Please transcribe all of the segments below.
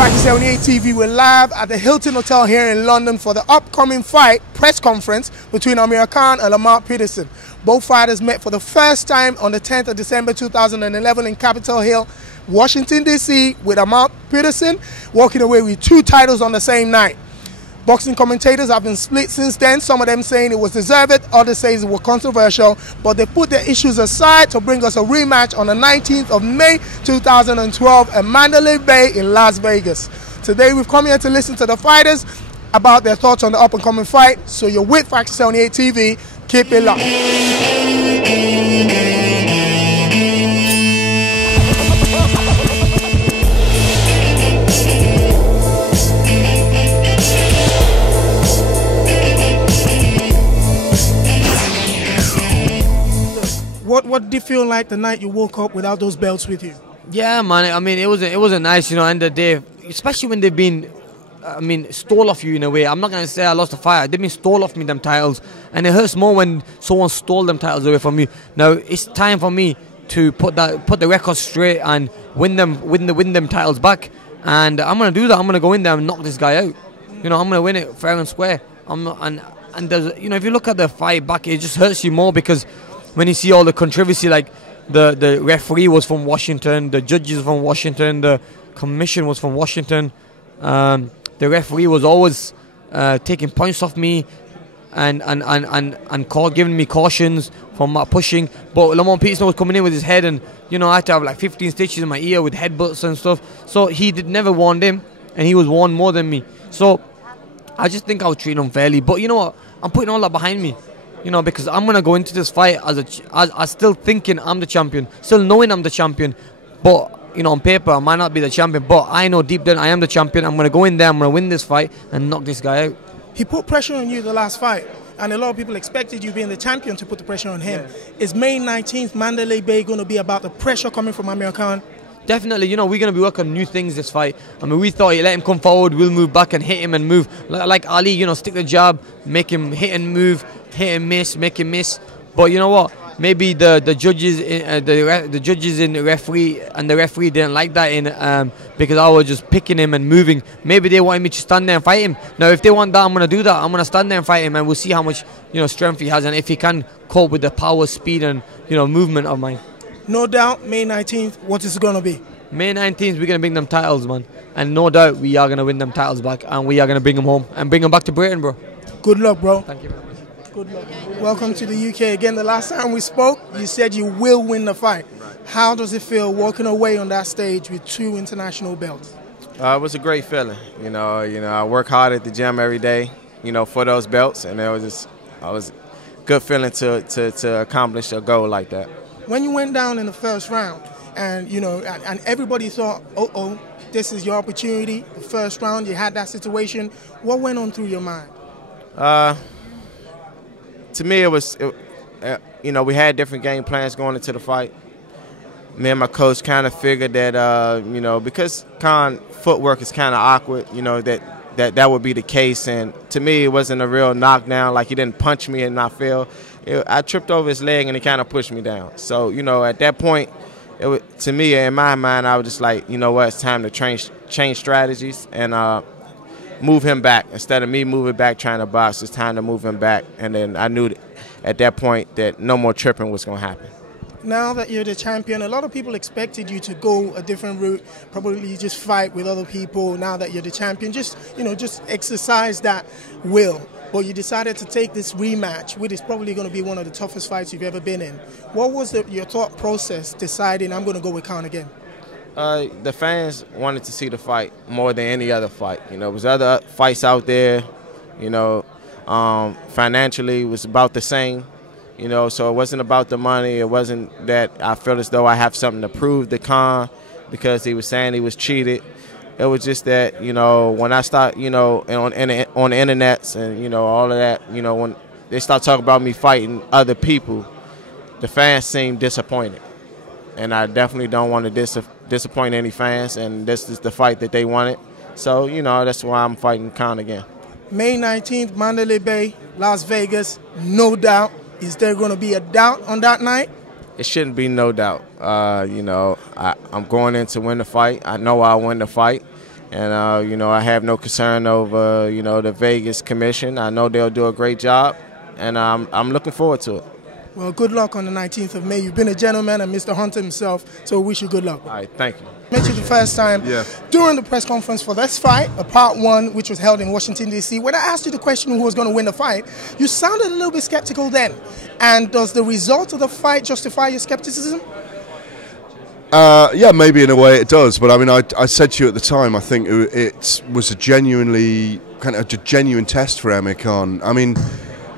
Pt2 TV, we're live at the Hilton Hotel here in London for the upcoming fight press conference between Amir Khan and Lamont Peterson. Both fighters met for the first time on the 10th of December 2011 in Capitol Hill, Washington, D.C., with Lamont Peterson walking away with 2 titles on the same night. Boxing commentators have been split since then, some of them saying it was deserved, others say it was controversial, but they put their issues aside to bring us a rematch on the 19th of May 2012 at Mandalay Bay in Las Vegas. Today we've come here to listen to the fighters about their thoughts on the up-and-coming fight, so you're with Pt2 TV, keep it locked. What did you feel like the night you woke up without those belts with you? Yeah, man. I mean, it wasn't nice, you know. End of the day, especially when they've been, stole off you in a way. I'm not gonna say I lost a fight. They've been stole off me them titles, and it hurts more when someone stole them titles away from me. Now it's time for me to put the record straight and win them titles back. And I'm gonna do that. I'm gonna go in there and knock this guy out. You know, I'm gonna win it fair and square. And there's, you know, if you look at the fight back, it just hurts you more because when you see all the controversy, like the referee was from Washington, the judges from Washington, the commission was from Washington, the referee was always taking points off me and giving me cautions from pushing. But Lamont Peterson was coming in with his head, and you know, I had to have like 15 stitches in my ear with headbutts and stuff. So he never warned him, and he was warned more than me. So I just think I was treating him fairly. But you know what? I'm putting all that behind me. You know, because I'm going to go into this fight as still thinking I'm the champion, still knowing I'm the champion. But, you know, on paper, I might not be the champion, but I know deep down I am the champion. I'm going to go in there, I'm going to win this fight and knock this guy out. He put pressure on you the last fight, and a lot of people expected you being the champion to put the pressure on him. Yeah. Is May 19th, Mandalay Bay, going to be about the pressure coming from Amir Khan? Definitely, you know, we're going to be working on new things this fight. I mean, we thought, you let him come forward, we'll move back and hit him and move. Like Ali, you know, stick the jab, make him hit and move, hit and miss, make him miss. But you know what? Maybe the judges and the referee didn't like that because I was just picking him and moving. Maybe they wanted me to stand there and fight him. Now, if they want that, I'm going to do that. I'm going to stand there and fight him, and we'll see how much, you know, strength he has and if he can cope with the power, speed, and, you know, movement of mine. No doubt, May 19th, what is it going to be? May 19th, we're going to bring them titles, man. And no doubt, we are going to win them titles back. And we are going to bring them home. And bring them back to Britain, bro. Good luck, bro. Thank you very much. Good luck. Welcome to the UK again. The last time we spoke, you said you will win the fight. Right. How does it feel walking away on that stage with 2 international belts? It was a great feeling. You know, I work hard at the gym every day, you know, for those belts. And it was a good feeling to accomplish a goal like that. When you went down in the first round, and you know, and everybody thought, oh, this is your opportunity. The first round, you had that situation. What went on through your mind? To me, you know, we had different game plans going into the fight. Me and my coach kind of figured that, you know, because Khan footwork is kind of awkward, you know, that would be the case. And to me, it wasn't a real knockdown. Like, he didn't punch me and I fell. I tripped over his leg and he kind of pushed me down. So, you know, at that point, to me, in my mind, I was just like, you know what, it's time to change strategies and move him back. Instead of me moving back trying to box, it's time to move him back. And then I knew at that point that no more tripping was going to happen. Now that you're the champion, a lot of people expected you to go a different route, probably just fight with other people. Now that you're the champion, just, you know, just exercise that will. But you decided to take this rematch, which is probably going to be one of the toughest fights you've ever been in. What was your thought process deciding I'm going to go with Khan again? The fans wanted to see the fight more than any other fight. You know, there was other fights out there, you know, financially it was about the same. You know, so it wasn't about the money. It wasn't that I felt as though I have something to prove to Khan because he was saying he was cheated. It was just that, you know, when I start, you know, on the internets and, you know, all of that, you know, when they start talking about me fighting other people, the fans seem disappointed. And I definitely don't want to disappoint any fans, and this is the fight that they wanted. So, you know, that's why I'm fighting Khan again. May 19th, Mandalay Bay, Las Vegas, no doubt. Is there going to be a doubt on that night? It shouldn't be no doubt. You know, I'm going in to win the fight. I know I'll win the fight. And, you know, I have no concern over, you know, the Vegas Commission. I know they'll do a great job, and I'm looking forward to it. Well, good luck on the 19th of May. You've been a gentleman and Mr. Hunter himself, so we wish you good luck. All right, thank you. I mentioned the first time during the press conference for this fight, a part one, which was held in Washington, D.C. When I asked you the question who was going to win the fight, you sounded a little bit skeptical then. And does the result of the fight justify your skepticism? Yeah, maybe in a way it does. But I mean, I said to you at the time, I think it was a genuine test for Amir Khan. I mean,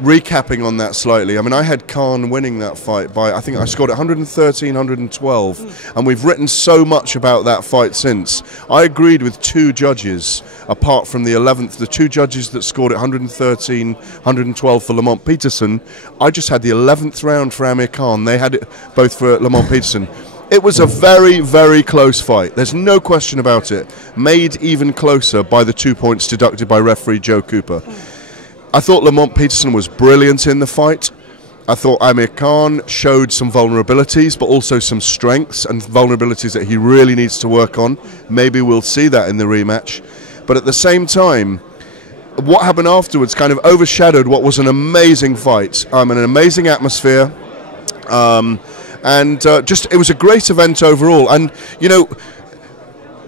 recapping on that slightly, I mean, I had Khan winning that fight by, I think I scored 113, 112, and we've written so much about that fight since. I agreed with two judges, apart from the 11th, the two judges that scored at 113, 112 for Lamont Peterson. I just had the 11th round for Amir Khan. They had it both for Lamont Peterson. It was a very, very close fight. There's no question about it. Made even closer by the 2 points deducted by referee Joe Cooper. I thought Lamont Peterson was brilliant in the fight. I thought Amir Khan showed some vulnerabilities, but also some strengths and vulnerabilities that he really needs to work on. Maybe we'll see that in the rematch. But at the same time, what happened afterwards kind of overshadowed what was an amazing fight, an amazing atmosphere. Just it was a great event overall. And, you know,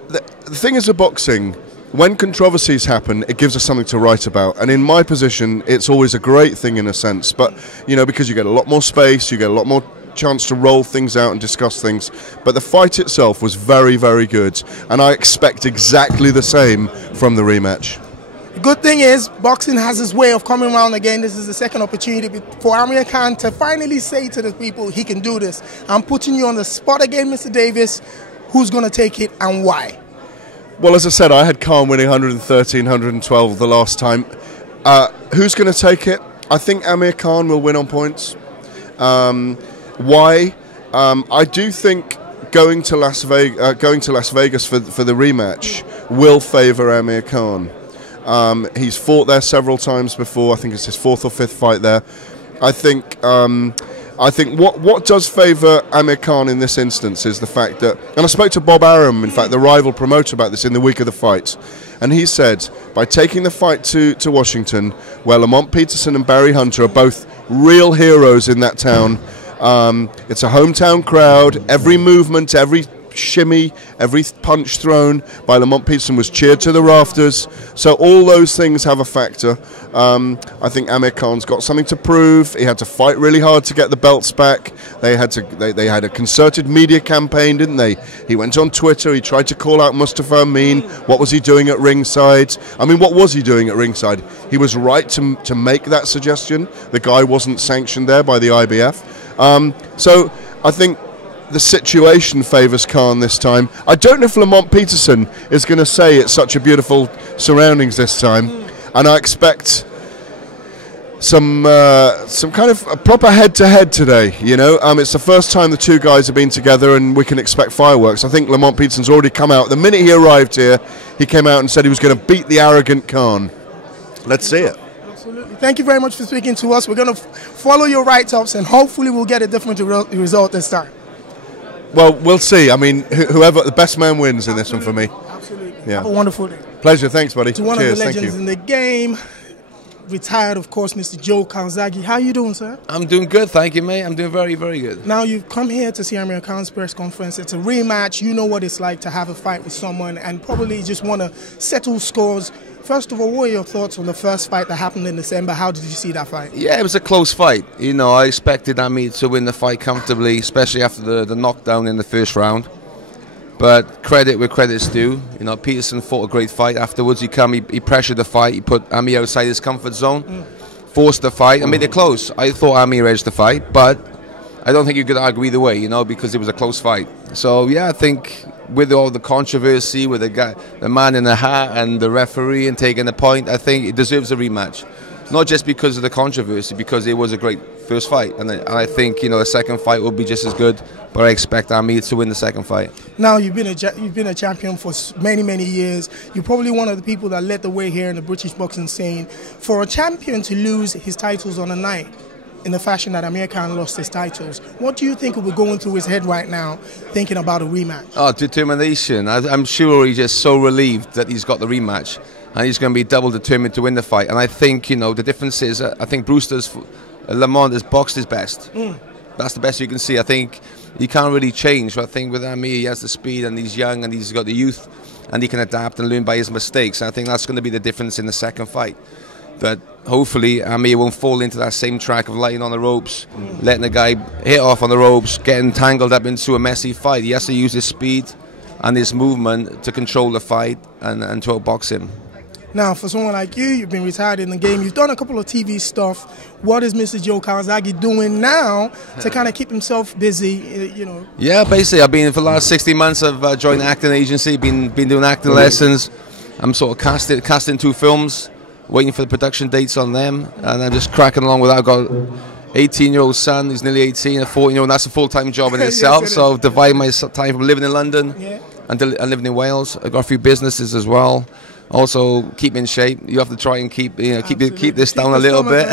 the thing is, with boxing, when controversies happen, it gives us something to write about. And in my position, it's always a great thing in a sense. But, you know, because you get a lot more space, you get a lot more chance to roll things out and discuss things. But the fight itself was very, very good. And I expect exactly the same from the rematch. The good thing is, boxing has its way of coming around again. This is the second opportunity for Amir Khan to finally say to the people, he can do this. I'm putting you on the spot again, Mr. Davies. Who's going to take it and why? Well, as I said, I had Khan winning 113, 112 the last time. Who's going to take it? I think Amir Khan will win on points. Why? I do think going to Las Vegas for the rematch will favour Amir Khan. He's fought there several times before. I think it's his fourth or fifth fight there. I think what does favour Amir Khan in this instance is the fact that, and I spoke to Bob Arum, in fact, the rival promoter, about this in the week of the fight, and he said, by taking the fight to Washington, where Lamont Peterson and Barry Hunter are both real heroes in that town, it's a hometown crowd, every movement, every shimmy, every punch thrown by Lamont Peterson was cheered to the rafters. So all those things have a factor. I think Amir Khan's got something to prove. He had to fight really hard to get the belts back. They had a concerted media campaign, didn't they? He went on Twitter. He tried to call out Mustafa Amin. What was he doing at ringside? I mean, what was he doing at ringside? He was right to make that suggestion. The guy wasn't sanctioned there by the IBF. So I think the situation favours Khan this time. I don't know if Lamont Peterson is going to say it's such a beautiful surroundings this time, and I expect some kind of a proper head-to-head today. You know, it's the first time the two guys have been together, and we can expect fireworks. I think Lamont Peterson's already come out. The minute he arrived here, he came out and said he was going to beat the arrogant Khan. Let's see it. Absolutely. Thank you very much for speaking to us. We're going to follow your write-ups, and hopefully we'll get a different result this time. Well, we'll see. I mean, whoever, the best man wins in this one for me. Absolutely. Yeah. Have a wonderful day. Pleasure. Thanks, buddy. To one Cheers. of the legends in the game, retired, of course, Mr. Joe Calzaghe. How are you doing, sir? I'm doing good, thank you, mate. I'm doing very, very good. Now, you've come here to see Amir Khan's press conference. It's a rematch. You know what it's like to have a fight with someone and probably just want to settle scores. First of all, what are your thoughts on the first fight that happened in December? How did you see that fight? Yeah, it was a close fight. You know, I expected Amir to win the fight comfortably, especially after the knockdown in the first round. But credit where credit's due. You know, Peterson fought a great fight. Afterwards, he pressured the fight. He put Amir outside his comfort zone, forced the fight, and made it close. I thought Amir edged the fight, but I don't think you could argue either way, you know, because it was a close fight. So, yeah, I think with all the controversy, with the man in the hat and the referee and taking the point, I think it deserves a rematch. Not just because of the controversy, because it was a great first fight. And I think, you know, the second fight will be just as good, but I expect Amir to win the second fight. Now, you've been a champion for many, many years. You're probably one of the people that led the way here in the British boxing scene. For a champion to lose his titles on a night, in the fashion that Amir Khan lost his titles. What do you think will be going through his head right now, thinking about a rematch? Oh, determination. I'm sure he's just so relieved that he's got the rematch, and he's going to be double determined to win the fight. And I think, you know, the difference is, I think Lamont has boxed his best. That's the best you can see. I think he can't really change. I think with Amir, he has the speed, and he's young, and he's got the youth, and he can adapt and learn by his mistakes. And I think that's going to be the difference in the second fight. But hopefully Amir won't fall into that same track of lying on the ropes, letting the guy hit off on the ropes, getting tangled up into a messy fight. He has to use his speed and his movement to control the fight and to outbox him. Now, for someone like you, you've been retired in the game, you've done a couple of TV stuff. What is Mr. Joe Calzaghe doing now to kind of keep himself busy, you know? Yeah, basically, I've been, for the last 60 months, I've joined an acting agency, been doing acting lessons. I'm sort of casting 2 films, waiting for the production dates on them, and I'm just cracking along with that. I've got an 18-year-old son who's nearly 18, a 14-year-old, that's a full-time job in itself, Yes, so I've divided my time from living in London and living in Wales. I've got a few businesses as well. Also, keep in shape. You have to try and keep this down a little bit.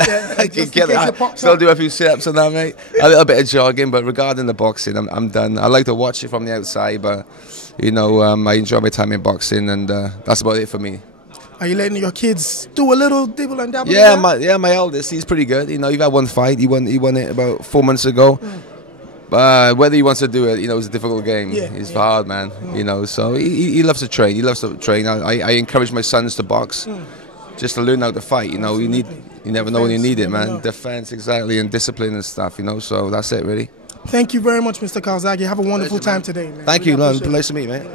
Still do a few sit-ups and that, mate. A little bit of jogging, but regarding the boxing, I'm done. I like to watch it from the outside, but you know, I enjoy my time in boxing, and that's about it for me. Are you letting your kids do a little dibble and dabble? Yeah, my eldest, he's pretty good. You know, you've had one fight. He won it about 4 months ago. Whether he wants to do it, you know, it's a difficult game. It's hard, man. You know, so he loves to train. He loves to train. I encourage my sons to box, just to learn how to fight. You know, you never know when you need it, man. Defense, exactly, and discipline and stuff. You know, so that's it, really. Thank you very much, Mr. Calzaghe. Have a wonderful time today, man. Thank you, nice to meet you, mate.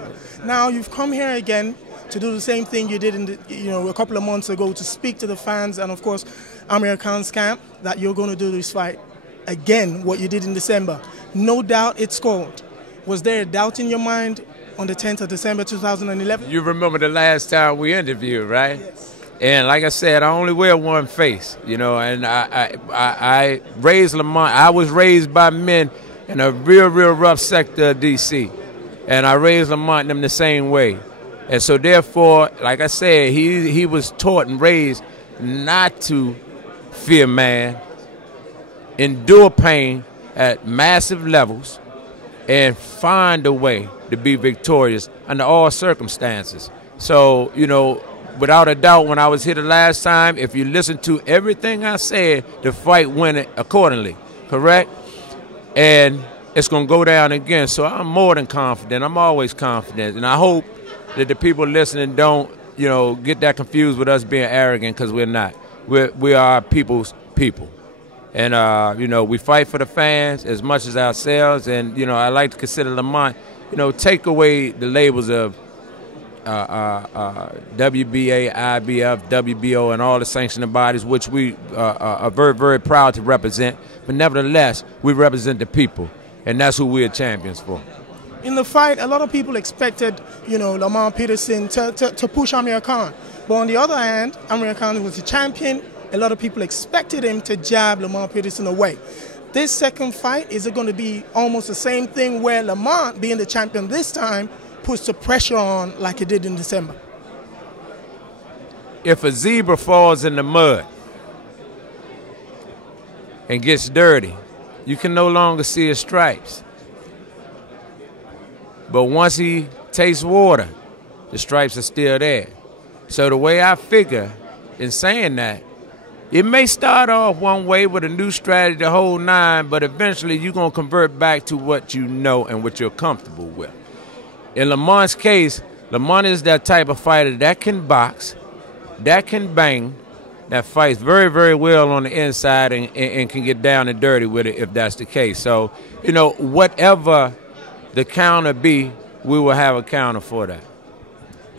Now you've come here again to do the same thing you did a couple of months ago, to speak to the fans and of course Amir Khan's camp, that you're going to do this fight again, what you did in December. No doubt it scored. Was there a doubt in your mind on the 10th of December 2011? You remember the last time we interviewed, right? Yes. And like I said, I only wear one face, you know, and I raised Lamont. I was raised by men in a real rough sector of D.C., and I raised Lamont them the same way. And so therefore, like I said, he was taught and raised not to fear man, endure pain at massive levels, and find a way to be victorious under all circumstances. So, you know, without a doubt, when I was here the last time, if you listen to everything I said, the fight went accordingly, correct? And it's going to go down again. So I'm more than confident. I'm always confident. And I hope that the people listening don't, you know, get that confused with us being arrogant, because we're not. We are people's people. And, you know, we fight for the fans as much as ourselves. And, you know, I like to consider Lamont, you know, take away the labels of WBA, IBF, WBO, and all the sanctioning bodies, which we are very proud to represent. But nevertheless, we represent the people, and that's who we're champions for. In the fight, a lot of people expected, you know, Lamont Peterson to push Amir Khan. But on the other hand, Amir Khan was the champion. A lot of people expected him to jab Lamont Peterson away. This second fight, is it going to be almost the same thing where Lamont, being the champion this time, puts the pressure on like it did in December? If a zebra falls in the mud and gets dirty, you can no longer see his stripes. But once he tastes water, the stripes are still there. So the way I figure in saying that, it may start off one way with a new strategy, the whole nine, but eventually you're going to convert back to what you know and what you're comfortable with. In Lamont's case, Lamont is that type of fighter that can box, that can bang, that fights very well on the inside and can get down and dirty with it if that's the case. So, you know, whatever the counter be, we will have a counter for that.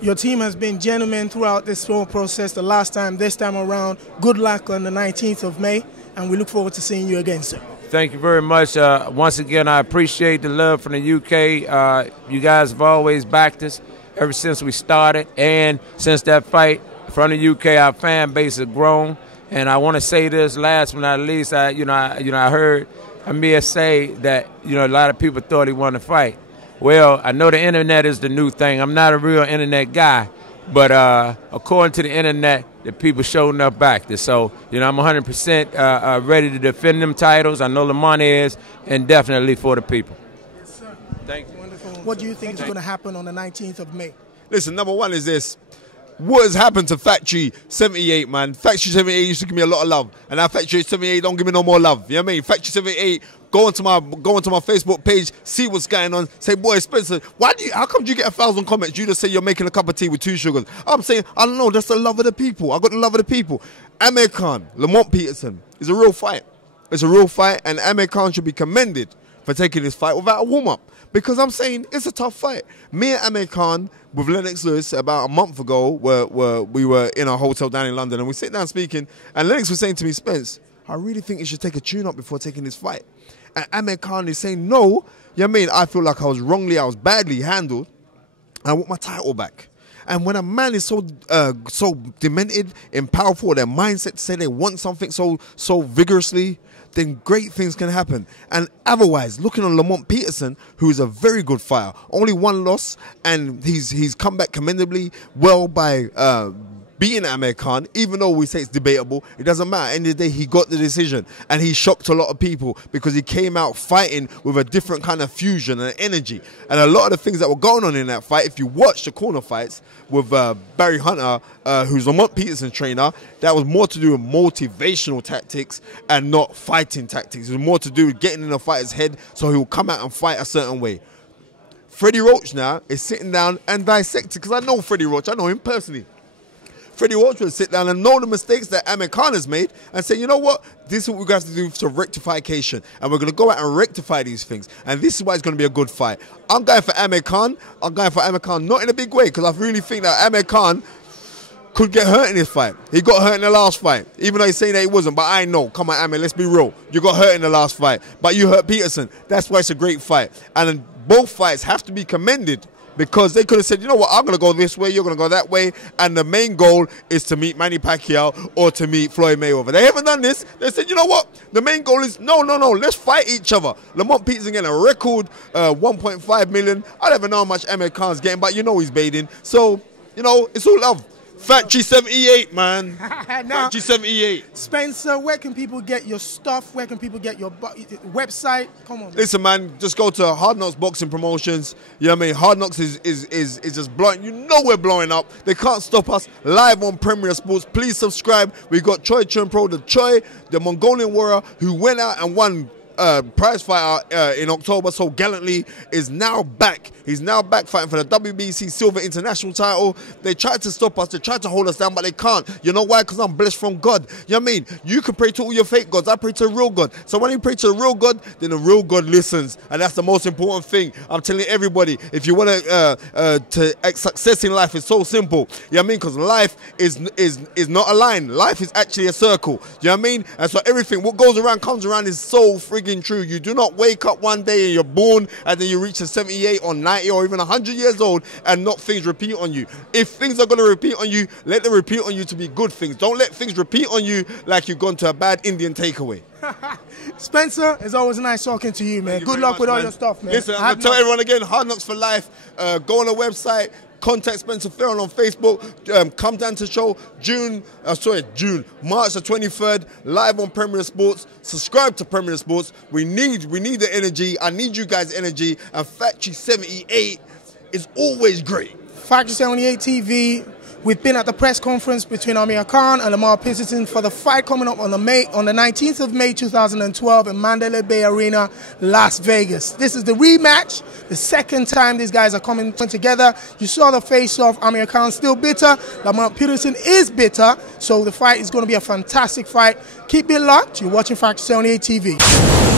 Your team has been gentlemen throughout this whole process. The last time, this time around, good luck on the 19th of May, and we look forward to seeing you again, sir. Thank you very much. Once again, I appreciate the love from the UK. You guys have always backed us ever since we started, and since that fight from the UK, our fan base has grown. And I want to say this last but not least. I heard Amir say that a lot of people thought he wanted to fight. Well, I know the internet is the new thing. I'm not a real internet guy, but according to the internet, the people showed enough back. So, you know, I'm 100% ready to defend them titles. I know Lamont is, and definitely for the people. Yes, sir. Thank you. Wonderful. What do you think is going to happen on the 19th of May? Listen, number one is this. What has happened to Factory 78, man? Factory 78 used to give me a lot of love, and now Factory 78 don't give me no more love. You know what I mean? Factory 78, go onto my Facebook page, see what's going on. Say, boy, Spencer, how come you get 1,000 comments? You just say you're making a cup of tea with 2 sugars. I'm saying, I don't know. That's the love of the people. I got the love of the people. Amir Khan, Lamont Peterson is a real fight. It's a real fight, and Amir Khan should be commended for taking this fight without a warm-up. Because I'm saying it's a tough fight. Me and Amir Khan with Lennox Lewis about a month ago, we were in a hotel down in London, and we sit down speaking, and Lennox was saying to me, Spence, I really think you should take a tune-up before taking this fight. And Amir Khan is saying, no, you know what I mean? I feel like I was badly handled, and I want my title back. And when a man is so demented and powerful, their mindset to say they want something so vigorously, then great things can happen. And otherwise, looking on Lamont Peterson, who is a very good fighter, only 1 loss, and he's come back commendably well by beating Amir Khan, even though we say it's debatable, it doesn't matter. At the end of the day, he got the decision, and he shocked a lot of people because he came out fighting with a different kind of fusion and energy. And a lot of the things that were going on in that fight, if you watch the corner fights with Barry Hunter, who's Lamont Peterson's trainer, that was more to do with motivational tactics and not fighting tactics. It was more to do with getting in a fighter's head so he will come out and fight a certain way. Freddie Roach now is sitting down and dissecting, because I know Freddie Roach, I know him personally. Freddie Roach will sit down and know the mistakes that Amir Khan has made and say, you know what, this is what we're going to have to do for rectification. And we're going to go out and rectify these things. And this is why it's going to be a good fight. I'm going for Amir Khan. I'm going for Amir Khan, not in a big way, because I really think that Amir Khan could get hurt in this fight. He got hurt in the last fight, even though he's saying that he wasn't. But I know, come on, Amir, let's be real. You got hurt in the last fight, but you hurt Peterson. That's why it's a great fight. And both fights have to be commended, because they could have said, you know what, I'm going to go this way, you're going to go that way, and the main goal is to meet Manny Pacquiao or to meet Floyd Mayweather. They haven't done this. They said, you know what, the main goal is, no, let's fight each other. Lamont Peterson getting a record 1.5 million. I don't even know how much Amir Khan's getting, but you know he's baiting. So, you know, it's all love. Factory 78, man. Factory 78. Spencer, where can people get your stuff? Where can people get your website? Come on, man. Listen, man, just go to Hard Knocks Boxing Promotions. You know what I mean? Hard Knocks is just blowing. You know we're blowing up. They can't stop us. Live on Premier Sports. Please subscribe. We got Choi Chun Pro, the Mongolian warrior who went out and won prize fighter in October so gallantly, is now back. He's now back fighting for the WBC Silver International title. They tried to stop us, they tried to hold us down, but they can't. You know why? Because I'm blessed from God. You know what I mean? You can pray to all your fake gods. I pray to the real God. So when you pray to the real God, then the real God listens. And that's the most important thing. I'm telling everybody, if you want to success in life, it's so simple. You know what I mean? Because life is not a line. Life is actually a circle. You know what I mean? And so everything, what goes around comes around, is so friggin' true. You do not wake up one day and you're born and then you reach to 78 or 90 or even 100 years old and not things repeat on you. If things are going to repeat on you, let them repeat on you to be good things. Don't let things repeat on you like you've gone to a bad Indian takeaway. Spencer, it's always nice talking to you, man. Good luck with all your stuff, man. Listen, I'm going to tell everyone again, Hard Knocks for Life. Go on the website. Contact Spencer Fearon on Facebook. Come down to the show March the 23rd, live on Premier Sports. Subscribe to Premier Sports. We need the energy. I need you guys' energy. And Factory 78 is always great. Factory 78 TV. We've been at the press conference between Amir Khan and Lamont Peterson for the fight coming up on the 19th of May 2012 in Mandalay Bay Arena, Las Vegas. This is the rematch, the second time these guys are coming together. You saw the face-off. Amir Khan still bitter. Lamont Peterson is bitter. So the fight is going to be a fantastic fight. Keep it locked. You're watching Factory 78 TV.